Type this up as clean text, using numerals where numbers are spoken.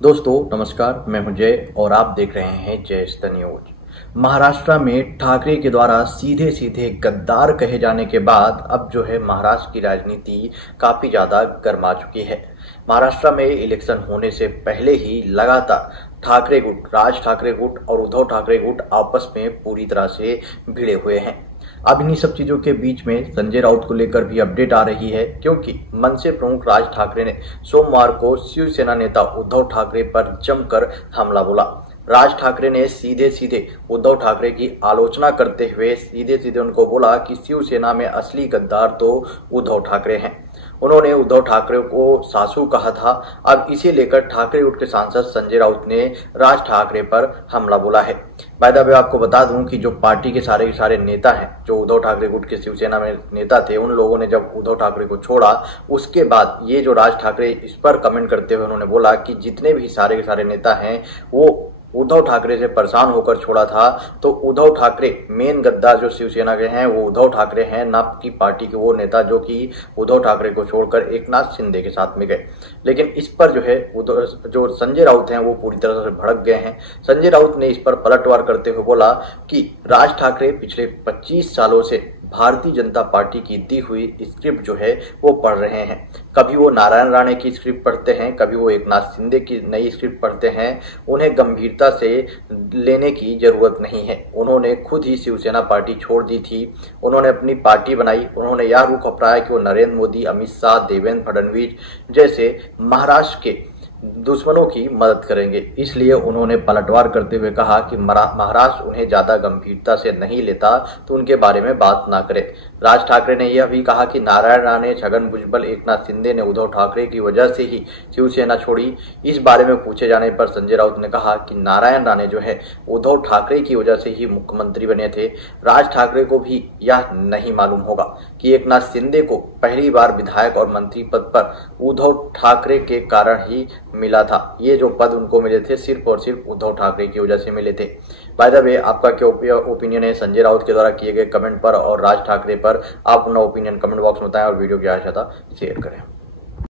दोस्तों नमस्कार, मैं हूं जय और आप देख रहे हैं जय द न्यूज। महाराष्ट्र में ठाकरे के द्वारा सीधे सीधे गद्दार कहे जाने के बाद अब जो है महाराष्ट्र की राजनीति काफी ज्यादा गर्मा चुकी है। महाराष्ट्र में इलेक्शन होने से पहले ही लगातार ठाकरे गुट, राज ठाकरे गुट और उद्धव ठाकरे गुट आपस में पूरी तरह से भिड़े हुए हैं। अब इन्हीं सब चीजों के बीच में संजय राउत को लेकर भी अपडेट आ रही है, क्योंकि मनसे प्रमुख राज ठाकरे ने सोमवार को शिवसेना नेता उद्धव ठाकरे पर जमकर हमला बोला। राज ठाकरे ने सीधे सीधे उद्धव ठाकरे की आलोचना करते हुए सीधे सीधे उनको बोला कि शिवसेना में असली गद्दार तो उद्धव ठाकरे हैं। उन्होंने उद्धव ठाकरे को सासू कहा था। अब इसे लेकर ठाकरे गुट के सांसद संजय राउत ने राज ठाकरे पर हमला बोला है। बाय द वे आपको बता दूं कि जो पार्टी के सारे नेता हैं, जो उद्धव ठाकरे गुट के शिवसेना में नेता थे, उन लोगों ने जब उद्धव ठाकरे को छोड़ा उसके बाद ये जो राज ठाकरे इस पर कमेंट करते हुए उन्होंने बोला कि जितने भी सारे के सारे नेता हैं वो उद्धव ठाकरे से परेशान होकर छोड़ा था, तो उद्धव ठाकरे मेन गद्दार जो शिवसेना के हैं वो उद्धव ठाकरे हैं, ना कि पार्टी के वो नेता जो कि उद्धव ठाकरे को छोड़कर एकनाथ शिंदे के साथ में गए। लेकिन इस पर जो है जो संजय राउत हैं वो पूरी तरह से भड़क गए हैं। संजय राउत ने इस पर पलटवार करते हुए बोला कि राज ठाकरे पिछले 25 सालों से भारतीय जनता पार्टी की दी हुई स्क्रिप्ट जो है वो पढ़ रहे हैं। कभी वो नारायण राणे की स्क्रिप्ट पढ़ते हैं, कभी वो एकनाथ शिंदे की नई स्क्रिप्ट पढ़ते हैं। उन्हें गंभीरता से लेने की जरूरत नहीं है। उन्होंने खुद ही शिवसेना पार्टी छोड़ दी थी, उन्होंने अपनी पार्टी बनाई। उन्होंने यह रुख अपनाया कि वो नरेंद्र मोदी, अमित शाह, देवेंद्र फडणवीस जैसे महाराष्ट्र के दुश्मनों की मदद करेंगे। इसलिए उन्होंने पलटवार करते हुए कहा कि महाराष्ट्र उन्हें ज्यादा गंभीरता से नहीं लेता, तो उनके बारे में बात ना करें। राज ठाकरे ने यह भी कहा कि नारायण राणे, छगन भुजबल, एकनाथ शिंदे ने उद्धव ठाकरे की वजह से ही शिवसेना छोड़ी। इस बारे में पूछे जाने पर संजय राउत ने कहा कि नारायण राणे जो है उद्धव ठाकरे की वजह से ही मुख्यमंत्री बने थे। राज ठाकरे को भी यह नहीं मालूम होगा कि एकनाथ शिंदे को पहली बार विधायक और मंत्री पद पर उद्धव ठाकरे के कारण ही मिला था। ये जो पद उनको मिले थे सिर्फ और सिर्फ उद्धव ठाकरे की वजह से मिले थे। बाय द वे आपका क्या ओपिनियन है संजय राउत के द्वारा किए गए कमेंट पर और राज ठाकरे पर? आप अपना ओपिनियन कमेंट बॉक्स में बताएं और वीडियो क्या अच्छा था शेयर करें।